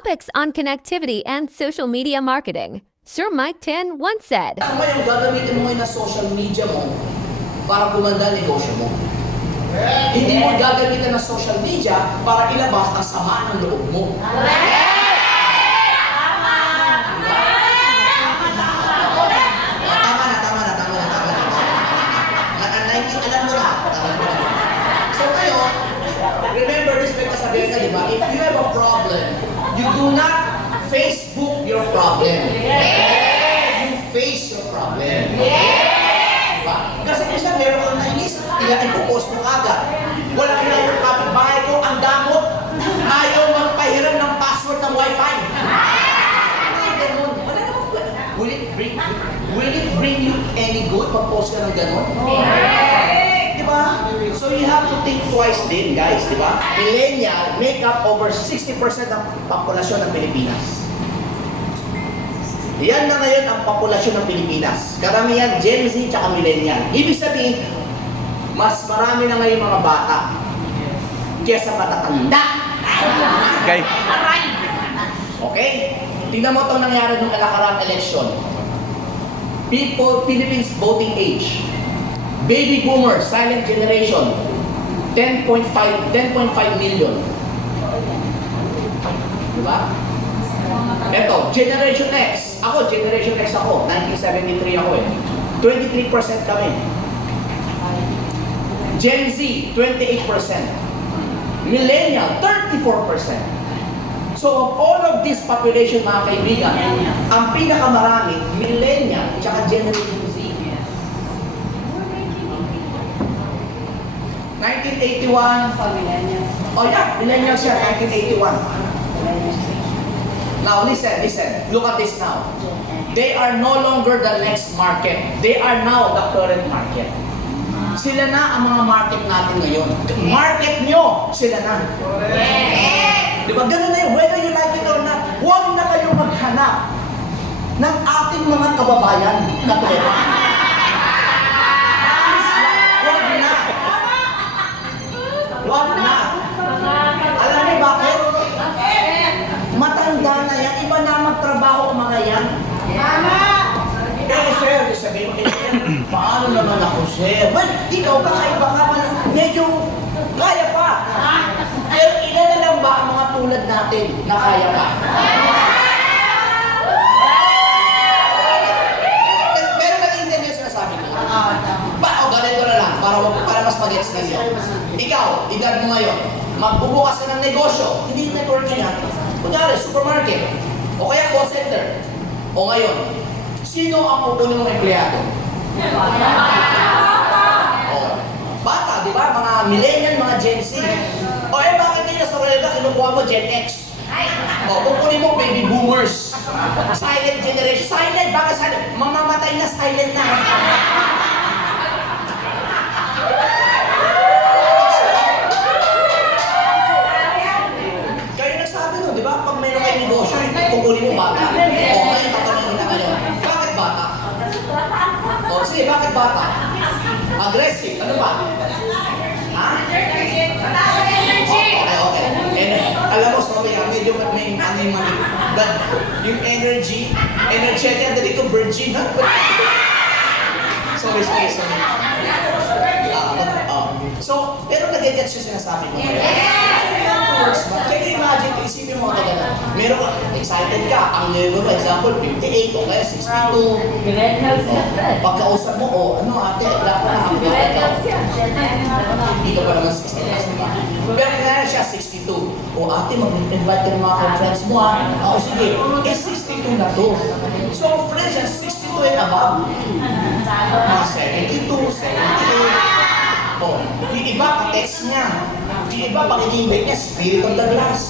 Topics on connectivity and social media marketing. Sir Mike Tan once said, Ano yung gagamitin mo ngayon na social media mo para gumanda ang negosyo mo? Hindi mo gagamitin ng social media para ilabas ang sama ng loob mo. Alam mo na. So ngayon, remember this may kasabihan ka, di ba? If you have a problem, you do not Facebook your problem. You face your problem. Diba? Kasi minsan meron kang nainis, ipopost mo agad. Wala kailangan yung kapitbahay ko, ang damot, ayaw magpahiram ng password ng wifi. Will it bring you any good pag-post ka ng gano'n? Diba? So you have to think twice din, guys, diba? Millennial make up over 60% ng populasyon ng Pilipinas. Yan na ngayon ang populasyon ng Pilipinas. Karamihan Gen Z tsaka Millennial. Ibig sabihin, mas marami na ngayon mga bata kesa matatanda. Okay. Okay? Tingnan mo itong nangyari nung nakarang election. Philippines voting age. Baby boomer, silent generation. 10.5 million. Diba? Ito, Generation X. Ako, Generation X ako. 1973 ako eh. 23% kami. Gen Z, 28%. Millennial, 34%. So of all of this population, mga kaibigan, ang pinakamarami, Millennial, tsaka Generation Z. 1981. Oh yeah, Millennials siya, 1981. Now listen. Look at this now. They are no longer the next market. They are now the current market. Sila na ang mga market natin ngayon. Market nyo, sila na. Diba? Ganun na yun. Whether you like it or not, huwag na kayong maghanap ng ating mga kababayan. Katulad. Huwag na. Alam niyo bakit? Matanda na yan. Iba na magtrabaho ang mga yan. Eh, sir, sabihin mo kayo, paano naman ako, sir? Well, ikaw kakaiba ka pa. Medyo kaya pa. Pero ilan na lang ba ang mga tulad natin na kaya pa? Pero nag-interview sila sa amin. O ganito na lang, para mas mag-gets ninyo. Ikaw, edad mo ngayon, magbubukas ka ng negosyo, hindi yung networking yan. Kunyari, supermarket, o kaya call center. O ngayon, sino ang pupunin mong empleyado? Bata, di ba? Mga millennial, mga Gen Z. O bakit nila sa Rolga, kinukuha mo Gen X? Pupunin mo baby boomers. Silent generation. Silent? Bakit silent? Mamamatay na, silent na. Kayo nagsabi no, di ba? Pag mayroon kayo negosyo, pupunin mo bata. Ngayon, tatanungin na ngayon. Bakit bata? Sige, bakit bata? Aggressive. Ano ba? Ha? Okay. And, alam mo, sorry, medyo may yung energetic, dali ko virgin, ha? Sorry. So, pero nag-get siya sinasabi mo. Can you imagine, isipin mo ito gano'n? Meron ka, excited ka, ang level mo, example, 58 o kaya 62. Pagkausap mo, ano ate, dapat na ako hindi ka pa naman 60 plus, diba? Pero nga siya 62. O ate, mag-invite ka ng mga friends mo ha. O sige, 62 na to. So friends yan, 62 and above. Mga 72, 78. Yung iba, ka-text niya. Yung iba, pag-i-invite niya, Spirit of the Glass.